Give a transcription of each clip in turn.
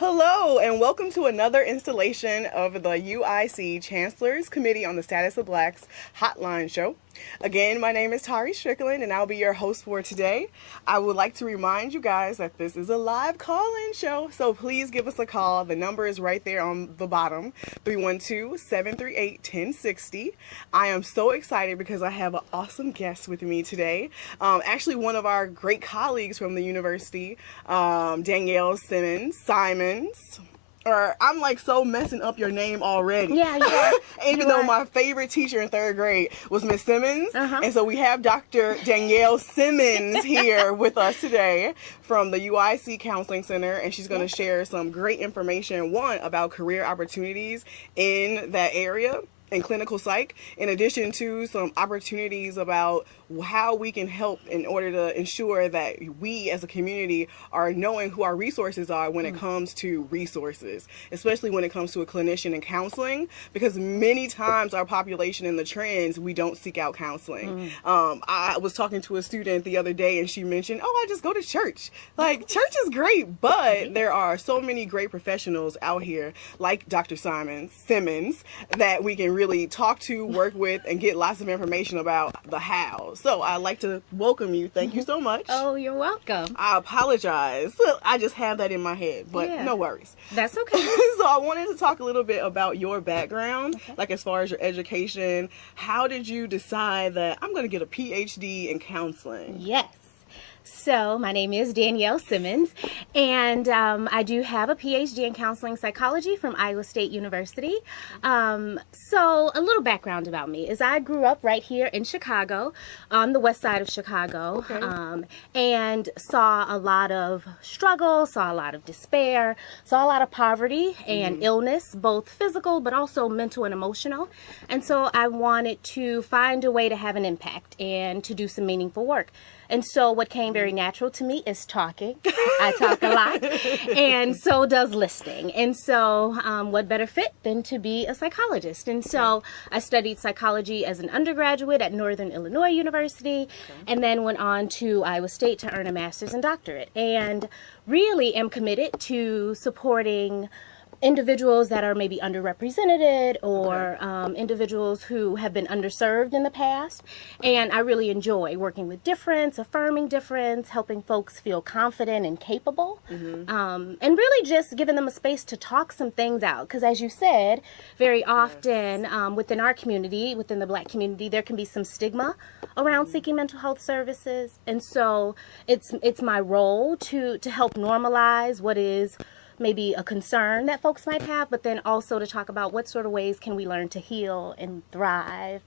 Hello, and welcome to another installation of the UIC Chancellor's Committee on the Status of Blacks Hotline Show. Again, my name is Tarri Strickland, and I'll be your host for today. I would like to remind you guys that this is a live call-in show, so please give us a call. The number is right there on the bottom, 312-738-1060. I am so excited because I have an awesome guest with me today. Actually, one of our great colleagues from the university, Danielle Simmons. Or I'm like so messing up your name already. Yeah. Even though my favorite teacher in third grade was Miss Simmons. And so we have Dr. Danielle Simmons here with us today from the UIC Counseling Center. And she's going to share some great information, one, about career opportunities in that area in clinical psych, in addition to some opportunities about how we can help in order to ensure that we as a community are knowing who our resources are when it comes to resources, especially when it comes to a clinician in counseling, because many times our population in the trends, we don't seek out counseling. I was talking to a student the other day and she mentioned, I just go to church. Like, church is great, but there are so many great professionals out here like Dr. Simmons that we can really talk to, work with, and get lots of information about the how. So I'd like to welcome you. Thank you so much. Oh, you're welcome. I apologize. I just have that in my head, but no worries. That's okay. So I wanted to talk a little bit about your background, like as far as your education. How did you decide that I'm going to get a PhD in counseling? Yes. So my name is Danielle Simmons, and I do have a PhD in counseling psychology from Iowa State University. So a little background about me is I grew up right here in Chicago, on the west side of Chicago, and saw a lot of struggle, saw a lot of despair, saw a lot of poverty and illness, both physical but also mental and emotional. And so I wanted to find a way to have an impact and to do some meaningful work. And so what came very natural to me is talking. I talk a lot, and so does listening. And so what better fit than to be a psychologist? And so I studied psychology as an undergraduate at Northern Illinois University, and then went on to Iowa State to earn a master's and doctorate. And really am committed to supporting individuals that are maybe underrepresented or individuals who have been underserved in the past. And I really enjoy working with difference, affirming difference, helping folks feel confident and capable, and really just giving them a space to talk some things out. Because as you said, very often within our community, within the Black community, there can be some stigma around seeking mental health services. And so it's my role to help normalize what is maybe a concern that folks might have, but then also to talk about what sort of ways can we learn to heal and thrive.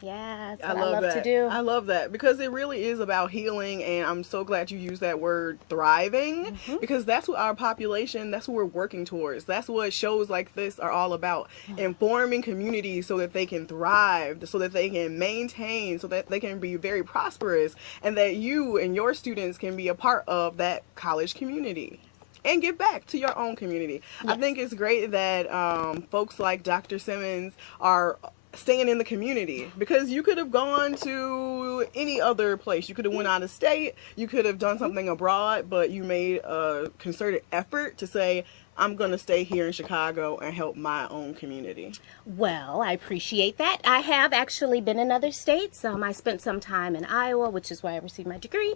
Yeah, that's what I love to do. I love that because it really is about healing, and I'm so glad you used that word thriving, because that's what our population, that's what we're working towards. That's what shows like this are all about, informing communities so that they can thrive, so that they can maintain, so that they can be very prosperous, and that you and your students can be a part of that college community and give back to your own community. I think it's great that folks like Dr. Simmons are staying in the community, because you could have gone to any other place. You could have went out of state, you could have done something abroad, but you made a concerted effort to say, I'm going to stay here in Chicago and help my own community. Well, I appreciate that. I have actually been in other states. I spent some time in Iowa, which is where I received my degree.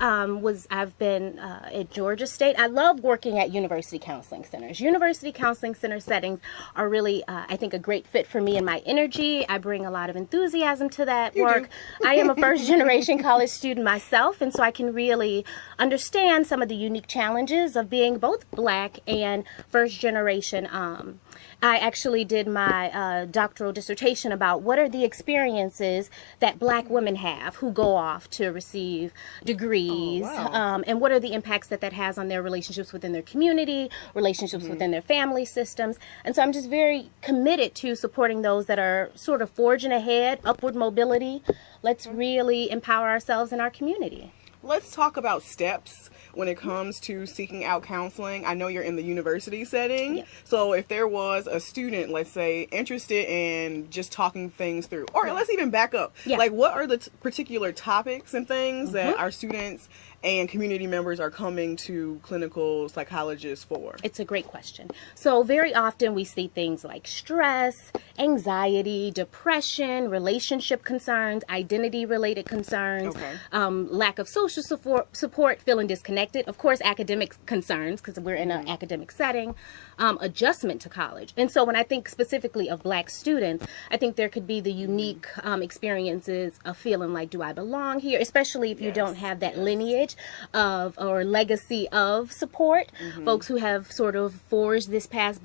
I've been at Georgia State. I love working at university counseling centers. University counseling center settings are really, I think, a great fit for me and my energy. I bring a lot of enthusiasm to that work. I am a first-generation college student myself, and so I can really understand some of the unique challenges of being both Black and first generation. I actually did my doctoral dissertation about what are the experiences that Black women have who go off to receive degrees, and what are the impacts that has on their relationships within their community, relationships within their family systems. And so I'm just very committed to supporting those that are sort of forging ahead, upward mobility. Let's really empower ourselves in our community. Let's talk about steps when it comes to seeking out counseling. I know you're in the university setting. So if there was a student, let's say, interested in just talking things through, or let's even back up, like what are the particular topics and things that our students and community members are coming to clinical psychologists for? It's a great question. So very often we see things like stress, anxiety, depression, relationship concerns, identity-related concerns, lack of social support, feeling disconnected, of course, academic concerns, because we're in an academic setting, adjustment to college. And so when I think specifically of Black students, I think there could be the unique experiences of feeling like, do I belong here? Especially if you don't have that lineage of or legacy of support. Folks who have sort of forged this path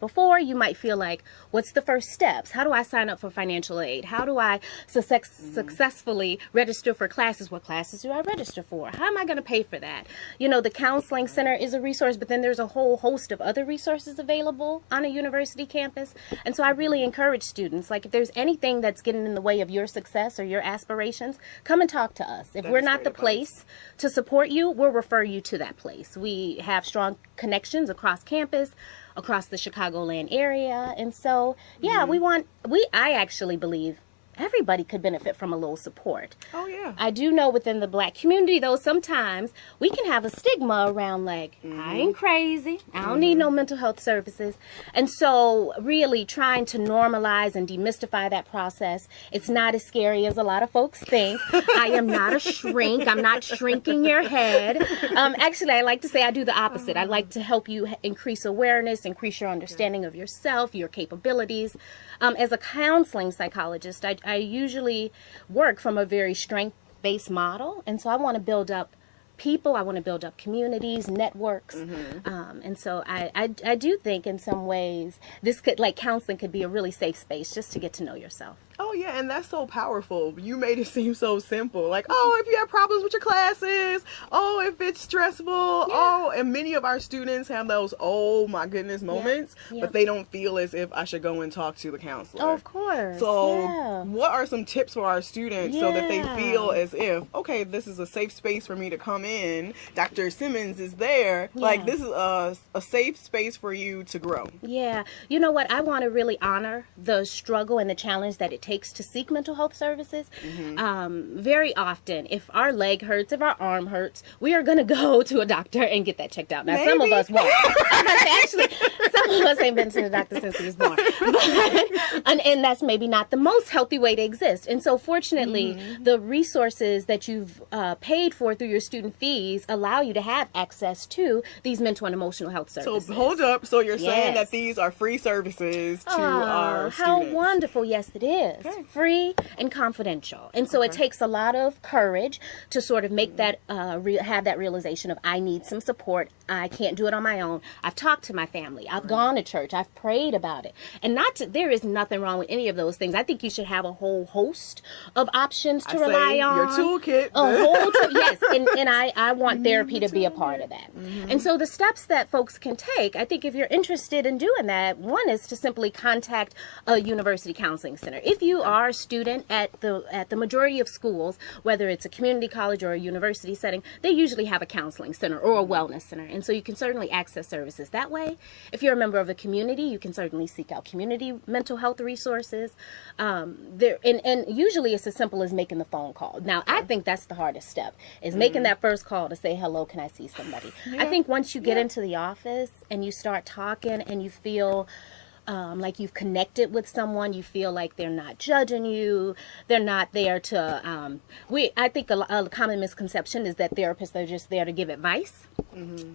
before, you might feel like, what's the first steps? How do I sign up for financial aid? How do I successfully register for classes? What classes do I register for? How am I going to pay for that? You know, the counseling center is a resource, but then there's a whole host of other resources available on a university campus. And so I really encourage students, like, if there's anything that's getting in the way of your success or your aspirations, come and talk to us. If we're not the place to support you, we'll refer you to that place. We have strong connections across campus, across the Chicagoland area. And so, I actually believe everybody could benefit from a little support. Oh, yeah. I do know within the Black community, though, sometimes we can have a stigma around, like, I ain't crazy. I don't need no mental health services. And so really trying to normalize and demystify that process. It's not as scary as a lot of folks think. I am not a shrink. I'm not shrinking your head. Actually, I like to say I do the opposite. I like to help you increase awareness, increase your understanding of yourself, your capabilities. As a counseling psychologist, I usually work from a very strength-based model, and so I want to build up people, I want to build up communities, networks, and so I do think in some ways this could, like, counseling could be a really safe space just to get to know yourself. Oh, yeah, and that's so powerful. You made it seem so simple. Like, oh, if you have problems with your classes, oh, if it's stressful, oh, and many of our students have those, oh, my goodness moments, but they don't feel as if I should go and talk to the counselor. Oh, of course. So what are some tips for our students so that they feel as if, okay, this is a safe space for me to come in, Dr. Simmons is there, like, this is a safe space for you to grow? Yeah. You know what? I want to really honor the struggle and the challenge that it takes to seek mental health services. Very often, if our leg hurts, if our arm hurts, we are going to go to a doctor and get that checked out. Now, some of us won't. Actually, some of us ain't been to the doctor since we was born. But, and that's maybe not the most healthy way to exist. And so, fortunately, the resources that you've paid for through your student fees allow you to have access to these mental and emotional health services. So, hold up. So, you're saying that these are free services to our students? How wonderful. Yes, it is. Free and confidential. And so it takes a lot of courage to sort of make that, have that realization of, I need some support. I can't do it on my own. I've talked to my family. I've gone to church. I've prayed about it. And there is nothing wrong with any of those things. I think you should have a whole host of options to rely on. Your toolkit. Yes. And I want therapy to be a part of that. And so the steps that folks can take, I think if you're interested in doing that, one is to simply contact a university counseling center. If you are a student at the majority of schools, whether it's a community college or a university setting, they usually have a counseling center or a wellness center. And so you can certainly access services that way. If you're a member of a community, you can certainly seek out community mental health resources. And usually it's as simple as making the phone call. Now, I think that's the hardest step, is making that first call to say, hello, can I see somebody? I think once you get into the office and you start talking and you feel like you've connected with someone, you feel like they're not judging you, they're not there to, I think a common misconception is that therapists are just there to give advice.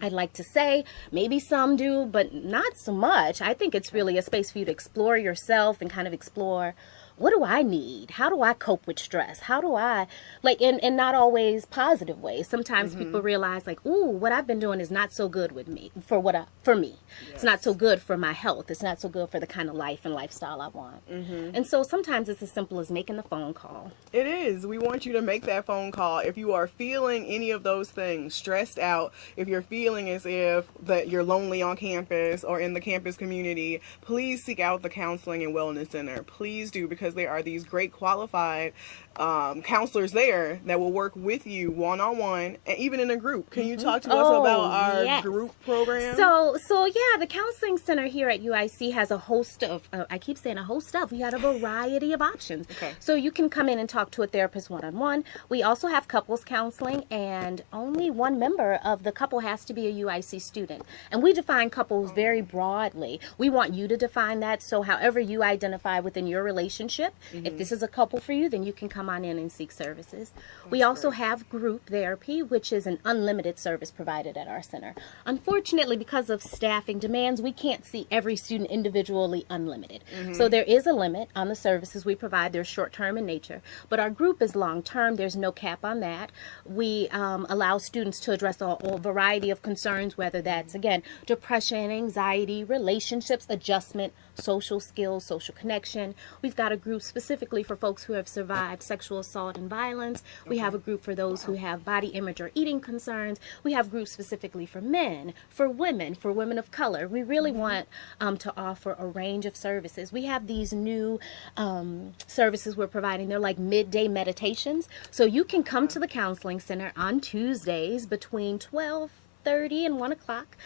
I'd like to say maybe some do, but not so much. I think it's really a space for you to explore yourself and kind of explore, what do I need? How do I cope with stress? How do I, like, in not always positive ways. Sometimes people realize, like, ooh, what I've been doing is not so good with me, for me. Yes. It's not so good for my health. It's not so good for the kind of life and lifestyle I want. And so sometimes it's as simple as making the phone call. It is. We want you to make that phone call. If you are feeling any of those things, stressed out, if you're feeling as if that you're lonely on campus or in the campus community, please seek out the Counseling and Wellness Center. Please do, because because there are these great qualified counselors there that will work with you one-on-one and even in a group. Can you talk to us about our group program? So yeah, the Counseling Center here at UIC has a host of, I keep saying a host of, we had a variety of options. Okay. So you can come in and talk to a therapist one-on-one. We also have couples counseling, and only one member of the couple has to be a UIC student. And we define couples very broadly. We want you to define that, so however you identify within your relationship, if this is a couple for you, then you can come on in and seek services. We also have group therapy, which is an unlimited service provided at our center. Unfortunately, because of staffing demands, we can't see every student individually unlimited. So there is a limit on the services we provide. They're short-term in nature, but our group is long-term. There's no cap on that. We allow students to address a variety of concerns, whether that's, again, depression, anxiety, relationships, adjustment, social skills, social connection. We've got a group specifically for folks who have survived sexual assault and violence. We have a group for those who have body image or eating concerns. We have groups specifically for men, for women of color. We really want to offer a range of services. We have these new services we're providing. They're like midday meditations. So you can come to the Counseling Center on Tuesdays between 12:30 and 1 o'clock.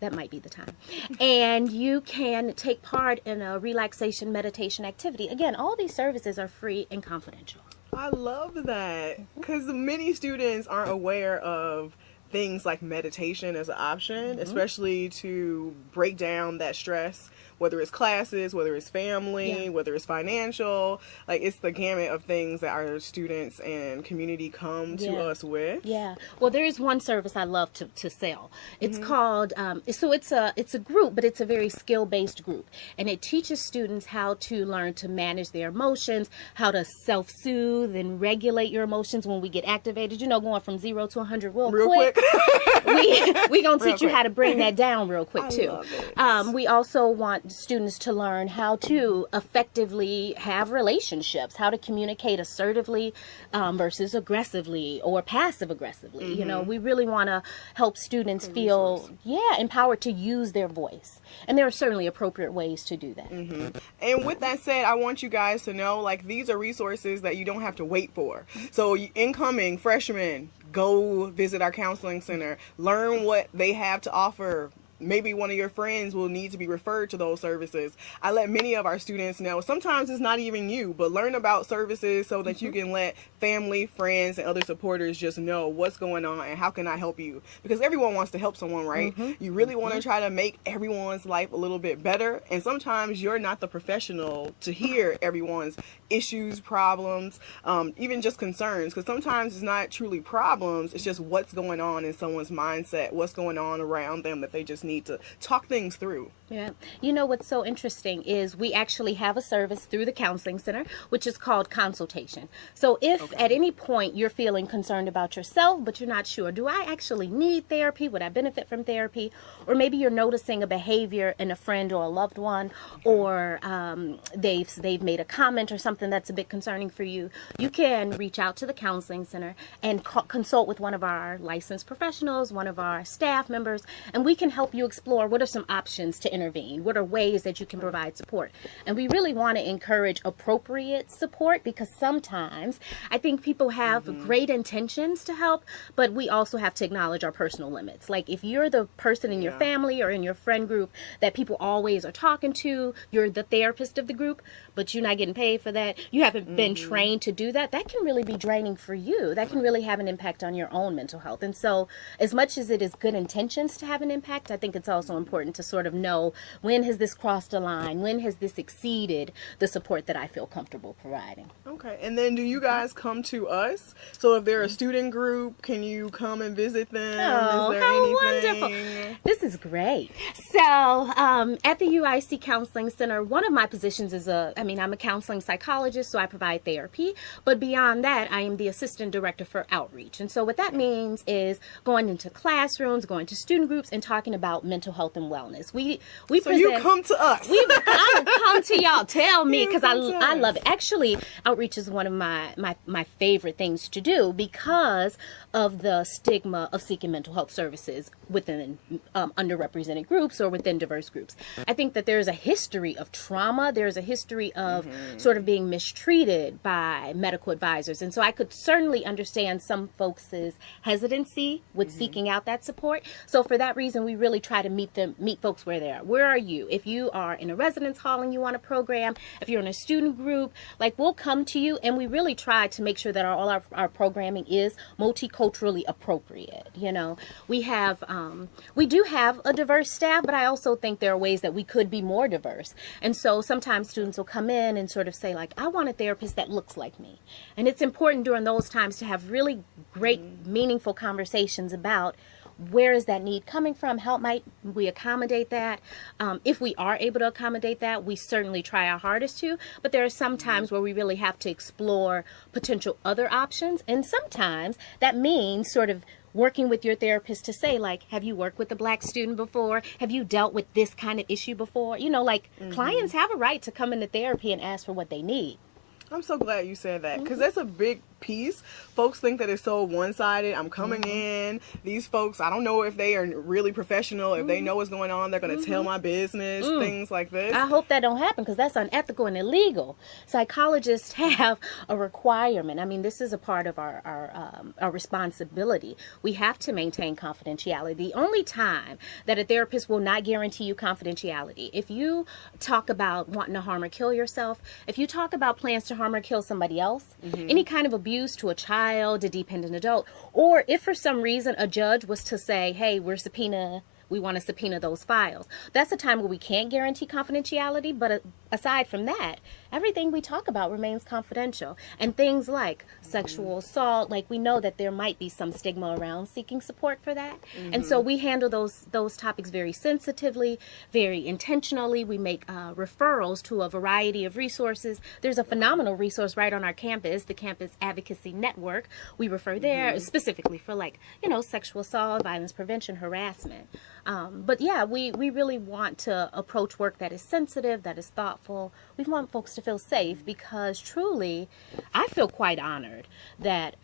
That might be the time. And you can take part in a relaxation meditation activity. Again, all these services are free and confidential. I love that, because many students aren't aware of things like meditation as an option, especially to break down that stress, whether it's classes, whether it's family, whether it's financial. Like, it's the gamut of things that our students and community come to us with. Yeah. Well, there is one service I love to sell. It's called, so it's a group, but it's a very skill-based group. And it teaches students how to learn to manage their emotions, how to self-soothe and regulate your emotions when we get activated. You know, going from 0 to 100 real quick. we gonna teach you how to bring that down real quick too. Love it. We also want students to learn how to effectively have relationships, how to communicate assertively versus aggressively or passive aggressively. You know, we really want to help students feel empowered to use their voice, and there are certainly appropriate ways to do that. And with that said, I want you guys to know, like, these are resources that you don't have to wait for. So incoming freshmen, go visit our counseling center, learn what they have to offer. Maybe one of your friends will need to be referred to those services. I let many of our students know, sometimes it's not even you, but learn about services so that you can let family, friends, and other supporters just know what's going on and how can I help you. Because everyone wants to help someone, right? You really want to try to make everyone's life a little bit better. And sometimes you're not the professional to hear everyone's issues, problems, even just concerns. Because sometimes it's not truly problems, it's just what's going on in someone's mindset, what's going on around them that they just need to talk things through. Yeah. You know what's so interesting is we actually have a service through the Counseling Center, which is called consultation. So if at any point you're feeling concerned about yourself, but you're not sure, do I actually need therapy? Would I benefit from therapy? Or maybe you're noticing a behavior in a friend or a loved one, or they've made a comment or something that's a bit concerning for you. You can reach out to the Counseling Center and consult with one of our licensed professionals, one of our staff members, and we can help you explore what are some options to intervene, what are ways that you can provide support. And we really want to encourage appropriate support, because sometimes I think people have great intentions to help, but we also have to acknowledge our personal limits. Like, if you're the person in your family or in your friend group that people always are talking to, you're the therapist of the group, but you're not getting paid for that, you haven't been trained to do that, that can really be draining for you. That can really have an impact on your own mental health. And so as much as it is good intentions to have an impact, I think it's also important to sort of know, when has this crossed a line? When has this exceeded the support that I feel comfortable providing? Okay. And then do you guys come to us? So if they're a student group, can you come and visit them? Oh, is there how anything? wonderful. This is great. So at the UIC Counseling Center, one of my positions is I'm a counseling psychologist, so I provide therapy. But beyond that, I am the assistant director for outreach. And so what that means is going into classrooms, going to student groups, and talking about about mental health and wellness. We so present, you come to us. I'll come to y'all. Tell me, because I us. love it. Actually, outreach is one of my favorite things to do because of the stigma of seeking mental health services within underrepresented groups or within diverse groups. I think that there's a history of trauma. There's a history of sort of being mistreated by medical advisors. And so I could certainly understand some folks' hesitancy with seeking out that support. So for that reason, we really try to meet folks where they are. Where are you? If you are in a residence hall and you want a program, if you're in a student group, like, we'll come to you, and we really try to make sure that all our programming is multiculturally appropriate. You know, we do have a diverse staff, but I also think there are ways that we could be more diverse. And so sometimes students will come in and sort of say, like, I want a therapist that looks like me. And it's important during those times to have really great, meaningful conversations about where is that need coming from? How might we accommodate that? If we are able to accommodate that, we certainly try our hardest to. But there are some times where we really have to explore potential other options. And sometimes that means sort of working with your therapist to say, like, have you worked with a Black student before? Have you dealt with this kind of issue before? You know, like, clients have a right to come into therapy and ask for what they need. I'm so glad you said that, because that's a big piece. Folks think that it's so one-sided. I'm coming in. These folks, I don't know if they are really professional. If they know what's going on, they're going to tell my business, things like this. I hope that don't happen, because that's unethical and illegal. Psychologists have a requirement. I mean, this is a part of our responsibility. We have to maintain confidentiality. The only time that a therapist will not guarantee you confidentiality, if you talk about wanting to harm or kill yourself, if you talk about plans to harm or kill somebody else, any kind of abuse to a child, a dependent adult, or if for some reason a judge was to say, hey, we want to subpoena those files. That's a time where we can't guarantee confidentiality, but aside from that, everything we talk about remains confidential. And things like sexual assault, like, we know that there might be some stigma around seeking support for that. And so we handle those topics very sensitively, very intentionally. We make referrals to a variety of resources. There's a phenomenal resource right on our campus, the Campus Advocacy Network. We refer there specifically for, like, you know, sexual assault, violence prevention, harassment. But yeah, we really want to approach work that is sensitive, that is thoughtful. We want folks to feel safe, because truly, I feel quite honored that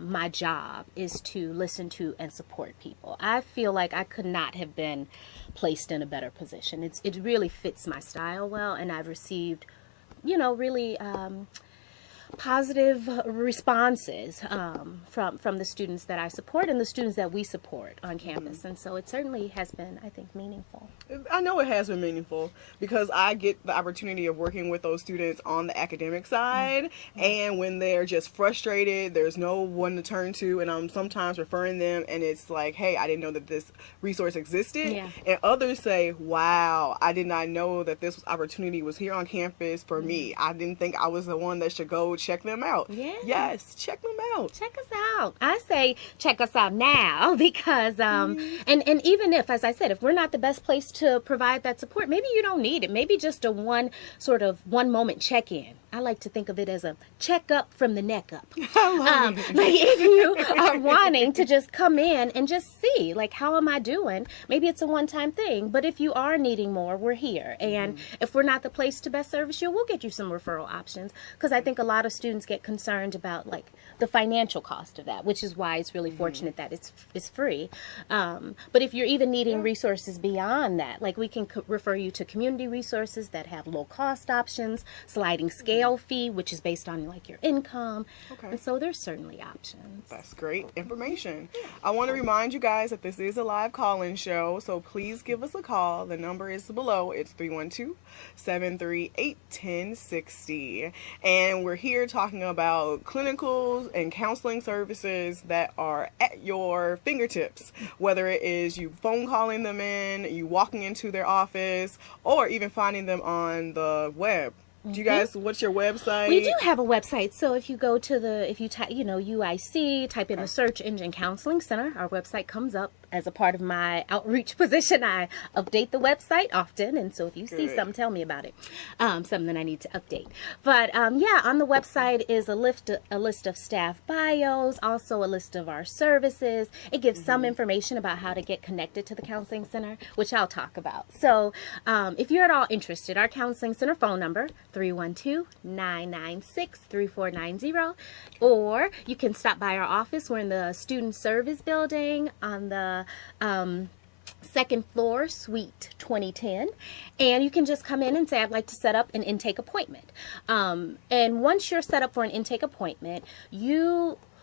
my job is to listen to and support people. I feel like I could not have been placed in a better position. It really fits my style well, and I've received, you know, really positive responses from the students that I support and the students that we support on campus. And so it certainly has been, I think, meaningful. I know it has been meaningful, because I get the opportunity of working with those students on the academic side, and when they're just frustrated, there's no one to turn to, and I'm sometimes referring them, and it's like, hey, I didn't know that this resource existed. And others say, wow, I did not know that this opportunity was here on campus for me. I didn't think I was the one that should go check them out. Yes, check them out. Check us out. I say check us out now, because and even if, as I said, if we're not the best place to provide that support, maybe you don't need it. Maybe just a one moment check-in. I like to think of it as a check-up from the neck up. Like, if you are wanting to just come in and just see, like, how am I doing? Maybe it's a one-time thing, but if you are needing more, we're here. And if we're not the place to best service you, we'll get you some referral options, because I think a lot of students get concerned about, like, the financial cost of that, which is why it's really fortunate that it's free. But if you're even needing resources beyond that, like, we can refer you to community resources that have low-cost options, sliding scale fee, which is based on, like, your income. And so there's certainly options. That's great information. I want to remind you guys that this is a live call-in show, so please give us a call. The number is below. It's 312-738-1060. And we're here talking about clinicals and counseling services that are at your fingertips, whether it is you phone calling them in, you walking into their office, or even finding them on the web. Do you guys, what's your website? We do have a website. So if you go to if you type, UIC, type in the search engine Counseling Center, our website comes up. as a part of my outreach position, I update the website often. And so if you see something, tell me about it. Something I need to update. But yeah, on the website is a list of staff bios, also a list of our services. It gives some information about how to get connected to the counseling center, which I'll talk about. So if you're at all interested, our counseling center phone number, 312-996-3490, or you can stop by our office. We're in the Student Service Building on the second floor, suite 2010, and you can just come in and say, I'd like to set up an intake appointment. And once you're set up for an intake appointment,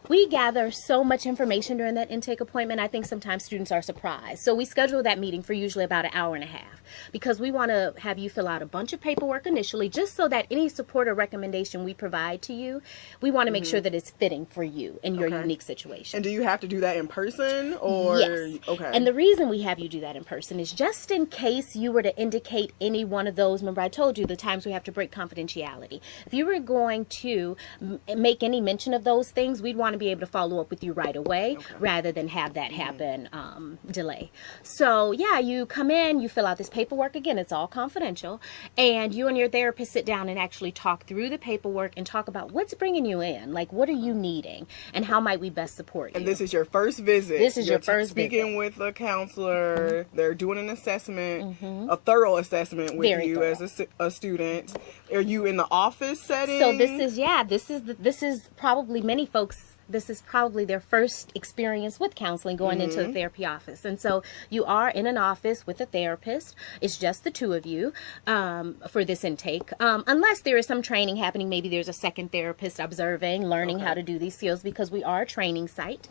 we gather so much information during that intake appointment. I think sometimes students are surprised. So we schedule that meeting for usually about an hour and a half, because we want to have you fill out a bunch of paperwork initially, just so that any support or recommendation we provide to you, we want to make sure that it's fitting for you and your unique situation. And do you have to do that in person, or? Yes. Okay. And the reason we have you do that in person is just in case you were to indicate any one of those. Remember, I told you the times we have to break confidentiality. If you were going to make any mention of those things, we'd want to be able to follow up with you right away, rather than have that happen delay. So yeah, you come in, you fill out this paperwork. Again, it's all confidential, and you and your therapist sit down and actually talk through the paperwork and talk about what's bringing you in, like what are you needing and how might we best support you. And this is your first visit. This is your first speaking with a counselor. They're doing an assessment, a thorough assessment with you as a student. Are you in the office setting? So this is probably many folks. This is probably their first experience with counseling, going into the therapy office. And so you are in an office with a therapist. It's just the two of you for this intake. Unless there is some training happening, maybe there's a second therapist observing, learning how to do these skills, because we are a training site.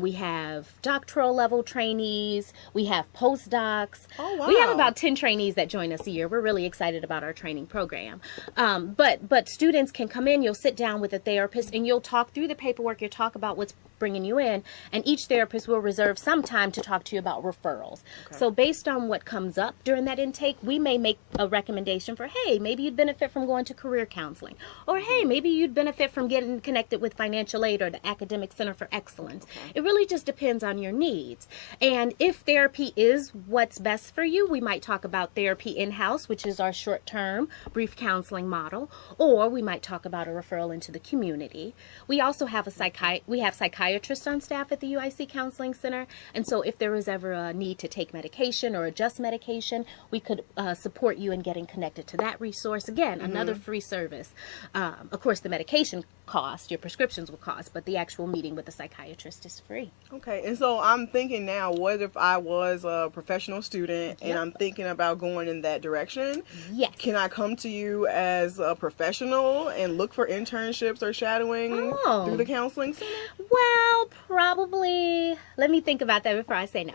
We have doctoral level trainees. We have postdocs. Oh, wow. We have about 10 trainees that join us a year. We're really excited about our training program. But students can come in, you'll sit down with a therapist, and you'll talk through the paperwork. You talk about what's bringing you in, and each therapist will reserve some time to talk to you about referrals. So based on what comes up during that intake, we may make a recommendation for, hey, maybe you'd benefit from going to career counseling, or hey, maybe you'd benefit from getting connected with financial aid or the Academic Center for Excellence. It really just depends on your needs. And if therapy is what's best for you, we might talk about therapy in-house, which is our short-term brief counseling model, or we might talk about a referral into the community. We also have psychiatrists on staff at the UIC Counseling Center, and so if there was ever a need to take medication or adjust medication, we could support you in getting connected to that resource. Again, another free service. Of course, the medication cost, your prescriptions will cost, but the actual meeting with the psychiatrist is free. Okay, and so I'm thinking now, what if I was a professional student and I'm thinking about going in that direction? Yes. Can I come to you as a professional and look for internships or shadowing through the counseling center? Well, probably. Let me think about that before I say no.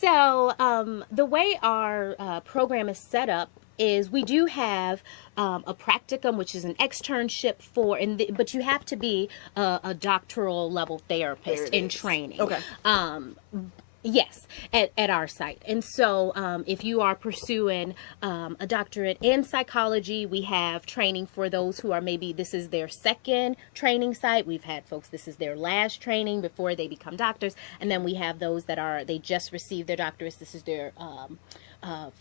So the way our program is set up is we do have a practicum, which is an externship but you have to be a doctoral level therapist in training. Okay. Yes, at our site. And so if you are pursuing a doctorate in psychology, we have training for those who are maybe this is their second training site. We've had folks, this is their last training before they become doctors. And then we have those that they just received their doctorates. This is their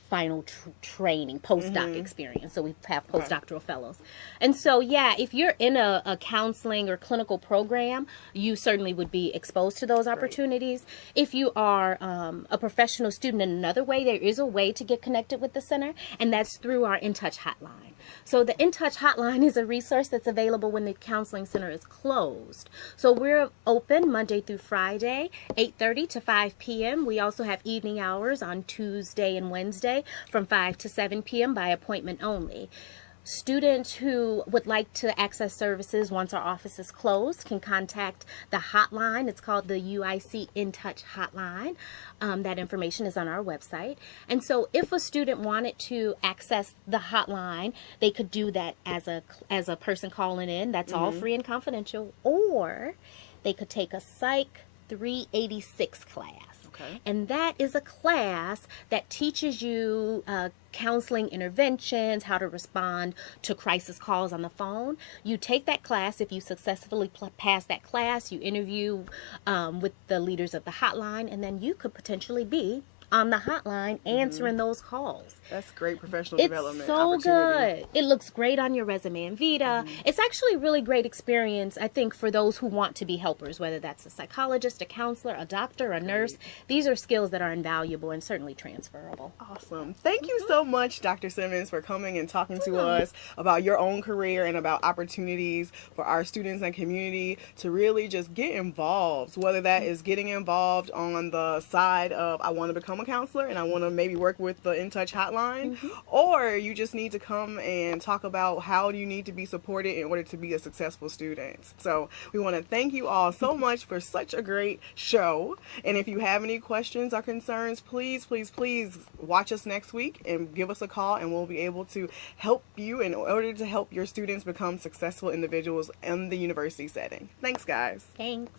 final training, postdoc experience. So we have postdoctoral fellows. And so, yeah, if you're in a counseling or clinical program, you certainly would be exposed to those opportunities. If you are a professional student in another way, there is a way to get connected with the center, and that's through our In Touch hotline. So the In Touch hotline is a resource that's available when the counseling center is closed. So we're open Monday through Friday, 8:30 to 5 p.m. We also have evening hours on Tuesday and Wednesday from 5 to 7 p.m. by appointment only. Students who would like to access services once our office is closed can contact the hotline. It's called the UIC In Touch hotline. That information is on our website. And so if a student wanted to access the hotline, they could do that as a person calling in. That's all free and confidential. Or they could take a Psych 386 class. Okay. And that is a class that teaches you counseling interventions, how to respond to crisis calls on the phone. You take that class. If you successfully pass that class, you interview with the leaders of the hotline, and then you could potentially be on the hotline answering those calls. That's great professional development. It's so good. It looks great on your resume and Vita. It's actually a really great experience, I think, for those who want to be helpers, whether that's a psychologist, a counselor, a doctor, a nurse. These are skills that are invaluable and certainly transferable. Awesome. Thank you so much, Dr. Simmons, for coming and talking to us about your own career and about opportunities for our students and community to really just get involved, whether that is getting involved on the side of I want to become a counselor and I want to maybe work with the In Touch hotline, or you just need to come and talk about how you need to be supported in order to be a successful student. So we want to thank you all so much for such a great show. And if you have any questions or concerns, please watch us next week and give us a call, and we'll be able to help you in order to help your students become successful individuals in the university setting. Thanks, guys. Thanks.